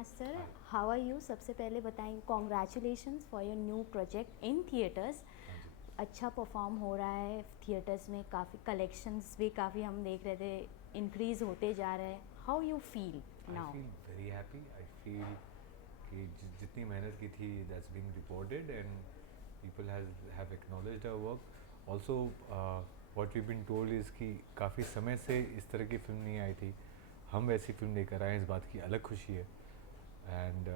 नमस्ते sir, how are you? सबसे पहले बताएंगे congratulations for your new project in theatres. हाँ जी। अच्छा परफॉर्म हो रहा है थिएटर्स में, काफ़ी कलेक्शंस भी काफ़ी हम देख रहे थे इंक्रीज़ होते जा रहे हैं। How you feel I now? Feel very happy. I feel कि जितनी मेहनत की थी that's being rewarded and people have acknowledged our work also. What we been told is कि काफ़ी समय से इस तरह की फिल्म नहीं आई थी। हम वैसी फिल्म लेकर आए हैं, इस बात की अलग खुशी है। एंड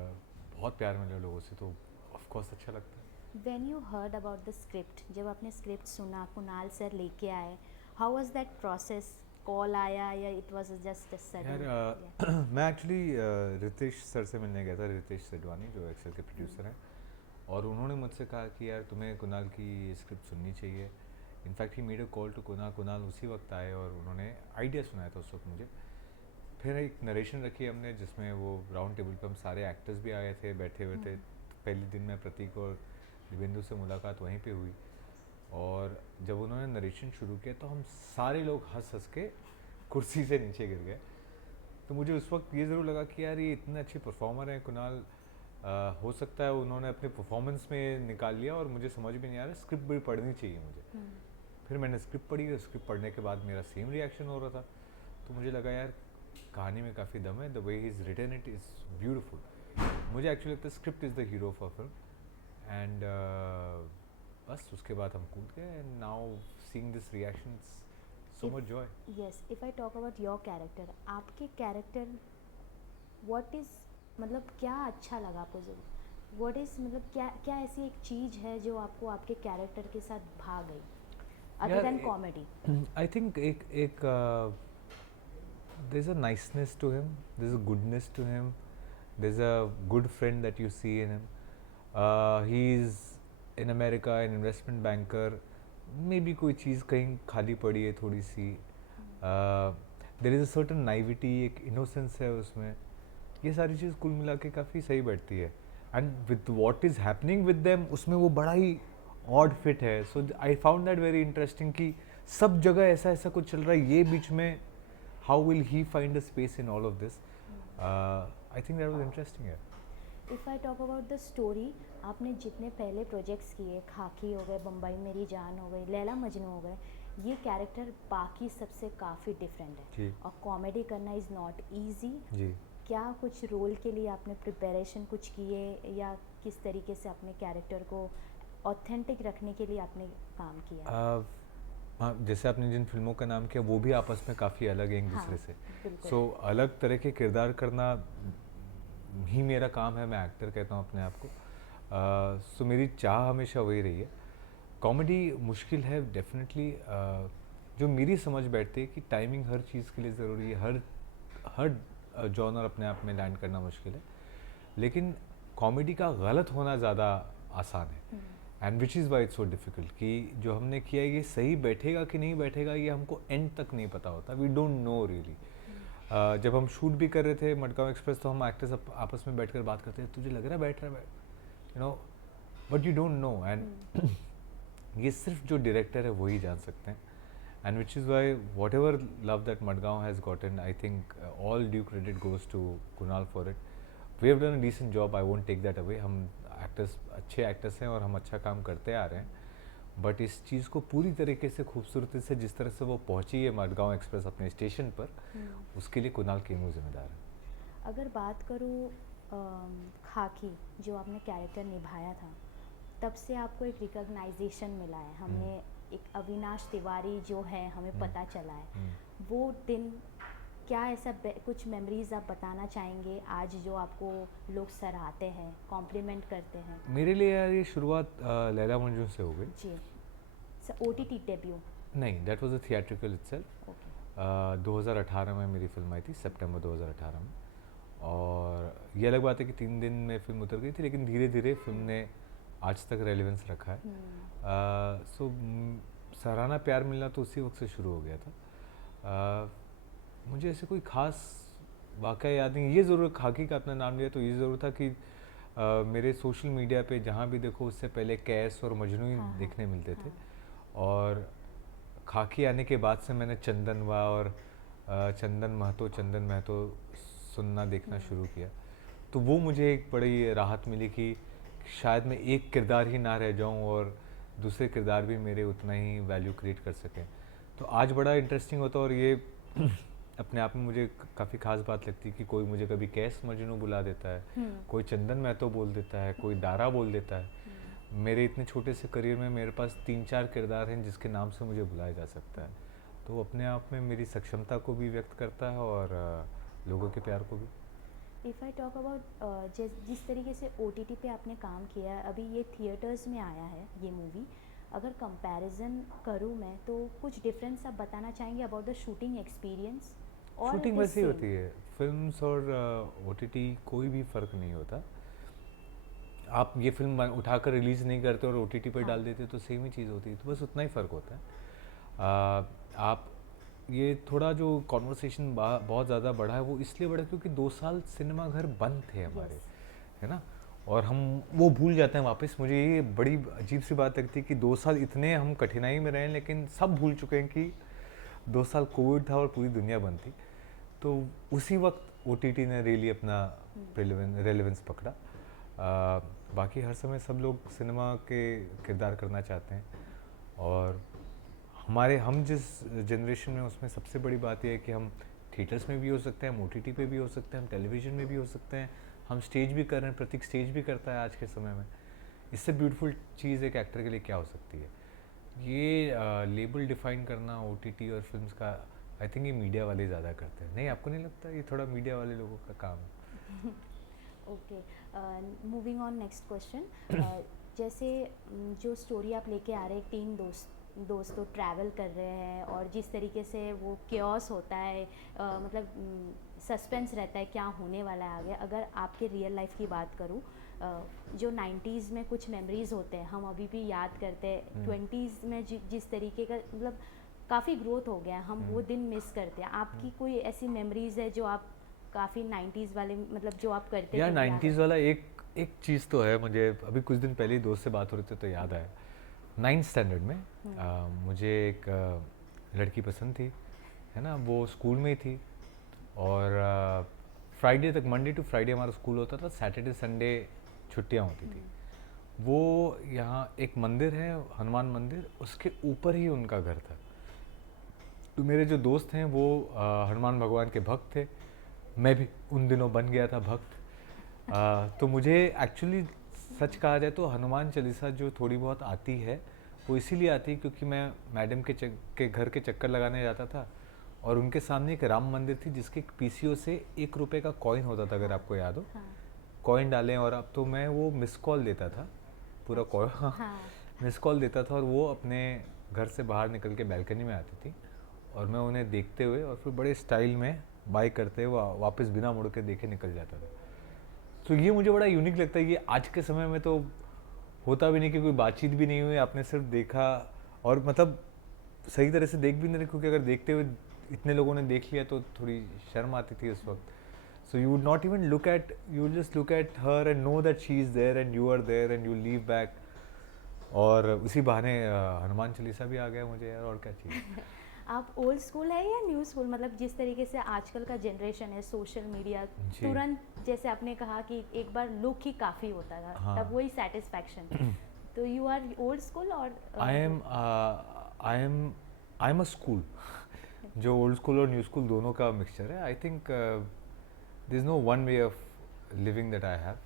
बहुत प्यार मिला लोगों से, तो ऑफ कोर्स अच्छा लगता है। When you heard about the script, जब आपने स्क्रिप्ट सुना, कुणाल सर लेके आए, how was that process? Call आया या इट वाज जस्ट अ यार सडन? मैं एक्चुअली रितेश सर से मिलने गया था, रितेश सेडवानी जो एक्सेल के प्रोड्यूसर हैं। और उन्होंने मुझसे कहा कि यार तुम्हें कुणाल की स्क्रिप्ट सुननी चाहिए। In fact he made a call to Kunal. Kunal उसी वक्त आए और उन्होंने आइडिया सुनाया था उस वक्त मुझे। फिर एक नरेशन रखी हमने जिसमें वो राउंड टेबल पर हम सारे एक्टर्स भी आए थे, बैठे हुए थे। पहले दिन में प्रतीक और दिवेंदु से मुलाकात वहीं पे हुई। और जब उन्होंने नरेशन शुरू किया तो हम सारे लोग हंस हंस के कुर्सी से नीचे गिर गए। तो मुझे उस वक्त ये ज़रूर लगा कि यार ये इतने अच्छे परफॉर्मर हैं कुणाल। हो सकता है उन्होंने अपने परफॉर्मेंस में निकाल लिया और मुझे समझ भी नहीं आ रहा, स्क्रिप्ट भी पढ़नी चाहिए मुझे। फिर मैंने स्क्रिप्ट पढ़ी और स्क्रिप्ट पढ़ने के बाद मेरा सेम रिएक्शन हो रहा था। तो मुझे लगा यार कहानी में काफ़ी दम है, the way he is written it is beautiful. मुझे एक्चुअली लगता है script is the hero for film. And बस उसके बाद हम कूद गए and now seeing this reaction so much joy. Yes, if I talk about your character, आपके कैरेक्टर व्हाट इज़, मतलब क्या अच्छा लगा आपको? जो व्हाट इज़, मतलब क्या क्या ऐसी एक चीज़ है जो आपको आपके कैरेक्टर के साथ भा गई अदर यार देन कॉमेडी? आई थिंक एक there's a niceness to him, there's a goodness to him, there's a good friend that you see in him. He's in America an investment banker. Maybe कोई चीज़ कहीं खाली पड़ी है थोड़ी सी. There is a certain naivety, एक innocence है उसमें. ये सारी चीज़ कुल मिला के काफ़ी सही बैठती है. And with what is happening with them, उसमें वो बड़ा ही odd fit है. So I found that very interesting कि सब जगह ऐसा ऐसा कुछ चल रहा है, ये बीच में how will he find a space in all of this? I think that was interesting. If I talk about the story, आपने जितने पहले प्रोजेक्ट्स किए, खाकी हो गए, बम्बई मेरी जान हो गई, लैला मजनू हो गए, ये कैरेक्टर बाकी सबसे काफ़ी डिफरेंट है जी और कॉमेडी करना इज़ नॉट ईजी। जी. क्या कुछ रोल के लिए आपने प्रिपरेशन कुछ किए या किस तरीके से अपने कैरेक्टर को ऑथेंटिक रखने के लिए आपने काम किया? हाँ, जैसे आपने जिन फिल्मों का नाम किया वो भी आपस में काफ़ी अलग है एक हाँ, दूसरे से. बिल्कुल। सो अलग तरह के किरदार करना ही मेरा काम है. मैं एक्टर कहता हूँ अपने आप को. सो मेरी चाह हमेशा वही रही है. कॉमेडी मुश्किल है डेफिनेटली. जो मेरी समझ बैठती है कि टाइमिंग हर चीज़ के लिए ज़रूरी है. हर हर जॉनर अपने आप में लैंड करना मुश्किल है, लेकिन कॉमेडी का गलत होना ज़्यादा आसान है. And which is why it's so difficult कि जो हमने किया है ये सही बैठेगा कि नहीं बैठेगा ये हमको एंड तक नहीं पता होता. We don't know really. जब हम शूट भी कर रहे थे मडगांव एक्सप्रेस तो हम एक्टर्स आपस में बैठकर बात करते थे, तुझे लग रहा है बैठ रहा है, you know, but you don't know. And ये सिर्फ जो डायरेक्टर है वही जान सकते हैं. And which is why whatever love that Madgaon has gotten, I think all due credit goes to Kunal for it. We have done a decent job, I won't take that away. हम actors अच्छे actors हैं और हम अच्छा काम करते आ रहे हैं. बट इस चीज़ को पूरी तरीके से खूबसूरती से जिस तरह से वो पहुंची है मडगांव एक्सप्रेस अपने स्टेशन पर, उसके लिए कुणाल केमू जिम्मेदार है. अगर बात करूँ खाकी, जो आपने कैरेक्टर निभाया था, तब से आपको एक रिकॉग्नाइजेशन मिला है, हमें एक अविनाश तिवारी जो है हमें पता चला है. वो दिन क्या ऐसा कुछ मेमोरीज आप बताना चाहेंगे आज जो आपको लोग सराहते हैं, कॉम्प्लीमेंट करते हैं? मेरे लिए यार ये शुरुआत लैला मंजू से हो गई. जी, OTT डेब्यू? नहीं, that was a theatrical itself. Okay. 2018 में मेरी फिल्म आई थी, सितंबर 2018 में. और ये अलग बात है कि 3 दिन में फिल्म उतर गई थी, लेकिन धीरे धीरे फिल्म ने आज तक रेलिवेंस रखा है. सो सराहना प्यार मिलना तो उसी वक्त से शुरू हो गया था. मुझे ऐसे कोई ख़ास वाक़या याद नहीं. ये ज़रूर खाकी का अपना नाम लिया तो ये ज़रूर था कि मेरे सोशल मीडिया पे जहाँ भी देखो उससे पहले कैस और मजनू ही देखने मिलते थे. और खाकी आने के बाद से मैंने चंदनवा और चंदन महतो सुनना देखना शुरू किया. तो वो मुझे एक बड़ी राहत मिली कि शायद मैं एक किरदार ही ना रह जाऊं और दूसरे किरदार भी मेरे उतना ही वैल्यू क्रिएट कर सकें। तो आज बड़ा इंटरेस्टिंग होता है और ये अपने आप में मुझे काफ़ी खास बात लगती है कि कोई मुझे कभी कैस मजनू बुला देता है, कोई चंदन महतो बोल देता है, कोई दारा बोल देता है। मेरे इतने छोटे से करियर में मेरे पास 3-4 किरदार हैं जिसके नाम से मुझे बुलाया जा सकता है। तो अपने आप में मेरी सक्षमता को भी व्यक्त करता है और लोगों के प्यार को भी। इफ़ आई टॉक अबाउट जिस तरीके से OTT पे आपने काम किया है, अभी ये थिएटर्स में आया है ये मूवी, अगर कंपैरिजन करूँ मैं तो कुछ डिफरेंस आप बताना चाहेंगे अबाउट द शूटिंग एक्सपीरियंस? और शूटिंग वैसे ही होती है, फिल्म्स और OTT कोई भी फ़र्क नहीं होता। आप ये फिल्म उठाकर रिलीज़ नहीं करते और OTT पर डाल देते तो सेम ही चीज़ होती है, तो बस उतना ही फ़र्क होता है। आप ये थोड़ा जो कॉन्वर्सेशन बहुत ज़्यादा बढ़ा है वो इसलिए बढ़ा क्योंकि 2 साल सिनेमा घर बंद थे हमारे, है ना, और हम वो भूल जाते हैं वापस। मुझे ये बड़ी अजीब सी बात लगती है कि 2 साल इतने हम कठिनाई में रहे लेकिन सब भूल चुके हैं कि 2 साल कोविड था और पूरी दुनिया बंद थी। तो उसी वक्त OTT ने रियली अपना रेलेवेंस पकड़ा। बाकी हर समय सब लोग सिनेमा के किरदार करना चाहते हैं और हम जिस जनरेशन में उसमें सबसे बड़ी बात यह है कि हम थिएटर्स में भी हो सकते हैं, हम OTT पे भी हो सकते हैं, हम टेलीविज़न में भी हो सकते हैं, हम स्टेज भी कर रहे हैं, प्रतीक स्टेज भी करता है आज के समय में। इससे ब्यूटीफुल चीज़ एक एक्टर के लिए क्या हो सकती है? ये लेबल डिफाइन करना OTT और फिल्म्स का आई थिंक ये मीडिया वाले ज़्यादा करते हैं। नहीं, आपको नहीं लगता ये थोड़ा मीडिया वाले लोगों का काम है? Okay, moving on next question. जैसे जो स्टोरी आप लेके आ रहे हैं, 3 दोस्तों ट्रैवल कर रहे हैं और जिस तरीके से वो क्योस होता है, मतलब सस्पेंस रहता है क्या होने वाला है आगे। अगर आपके रियल लाइफ की बात करूँ, जो 90s में कुछ मेमोरीज़ होते हैं हम अभी भी याद करते हैं, 20s में जिस तरीके का मतलब काफ़ी ग्रोथ हो गया है, हम वो दिन मिस करते हैं। आपकी कोई ऐसी मेमोरीज़ है जो आप काफ़ी 90s वाले मतलब जो आप करते यार थे? 90s वाला एक चीज़ तो है, मुझे अभी कुछ दिन पहले ही दोस्त से बात हो रही थी तो याद आया। 9th स्टैंडर्ड में मुझे एक लड़की पसंद थी, है ना, वो स्कूल में ही थी और फ्राइडे तक, मंडे टू फ्राइडे हमारा स्कूल होता था, सैटरडे संडे छुट्टियां होती थी। वो यहाँ एक मंदिर है, हनुमान मंदिर, उसके ऊपर ही उनका घर था। तो मेरे जो दोस्त हैं वो हनुमान भगवान के भक्त थे, मैं भी उन दिनों बन गया था भक्त। तो मुझे एक्चुअली सच कहा जाए तो हनुमान चालीसा जो थोड़ी बहुत आती है वो इसीलिए आती है क्योंकि मैं मैडम के घर के चक्कर लगाने जाता था और उनके सामने एक राम मंदिर थी जिसके PCO से 1 रुपये का कॉइन होता था, अगर आपको याद हो। कॉइन डालें और अब तो मैं वो मिस कॉल देता था, पूरा कॉइन मिस कॉल देता था और वो अपने घर से बाहर निकल के बैल्कनी में आती थी और मैं उन्हें देखते हुए और फिर बड़े स्टाइल में बाय करते हुए वापस बिना मुड़ के देखे निकल जाता था। तो ये मुझे बड़ा यूनिक लगता है। ये आज के समय में तो होता भी नहीं कि कोई बातचीत भी नहीं हुई, आपने सिर्फ देखा और मतलब सही तरह से देख भी नहीं रहे क्योंकि अगर देखते हुए इतने लोगों ने देख लिया तो थोड़ी शर्म आती थी उस वक्त। So you would not even look at, you just look at her and know that she is there and you are there and you leave back. और उसी बहाने हनुमान चालीसा भी आ गया मुझे यार, और क्या चाहिए। आप ओल्ड स्कूल है या न्यू स्कूल? मतलब जिस तरीके से आजकल का जनरेशन है, सोशल मीडिया, तुरंत जैसे आपने कहा कि एक बार लुक ही काफ़ी होता था, हाँ। तब वही सेटिस्फैक्शन। तो यू आर ओल्ड स्कूल और आई एम अ स्कूल जो ओल्ड स्कूल और न्यू स्कूल दोनों का मिक्सचर है। I think there is no one way of living that I have.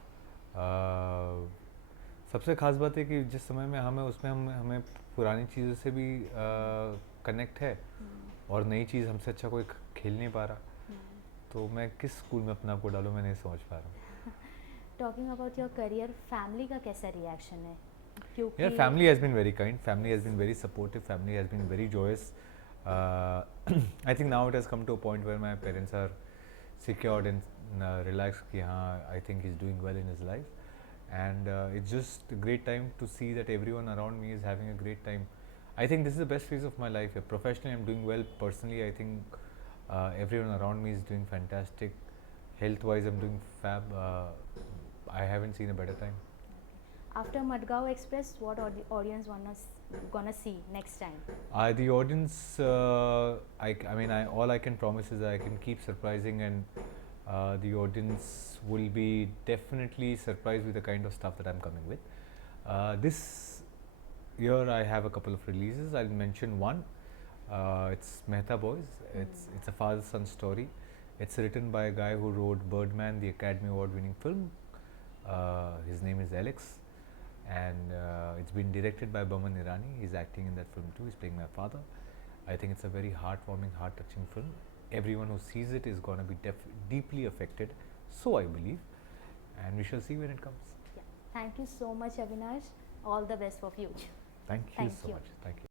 सबसे ख़ास बात है कि जिस समय में हमें उसमें हमें पुरानी चीज़ों से भी कनेक्ट है और नई चीज़ हमसे अच्छा कोई खेल नहीं पा रहा। तो मैं किस स्कूल में अपने आप को डालूँ, मैं नहीं समझ पा रहा हूँ। Talking about your career, family का कैसा रिएक्शन है? क्योंकि यार family has been very kind, family has been very supportive, family has been very joyous. I think now it has come to a point where my parents are secured and relax कि हाँ, I think he is doing well in his life and it's just a great time to see that everyone around me is having a great time. I think this is the best phase of my life. Professionally I'm doing well, personally I think everyone around me is doing fantastic. Health wise I'm doing fab. I haven't seen a better time. After Madgaon Express, what audience gonna see next time? The audience, I mean all I can promise is that I can keep surprising and The audience will be definitely surprised with the kind of stuff that I'm coming with. This year I have a couple of releases. I'll mention one. It's Mehta Boys. It's a father-son story. It's written by a guy who wrote Birdman, the Academy Award-winning film. His name is Alex, and it's been directed by Boman Irani. He's acting in that film too. He's playing my father. I think it's a very heartwarming, heart-touching film. Everyone who sees it is going to be deeply affected, so I believe, and we shall see when it comes. Yeah. Thank you so much, Avinash. All the best for future. Thank you Thank so you. much. Thank you.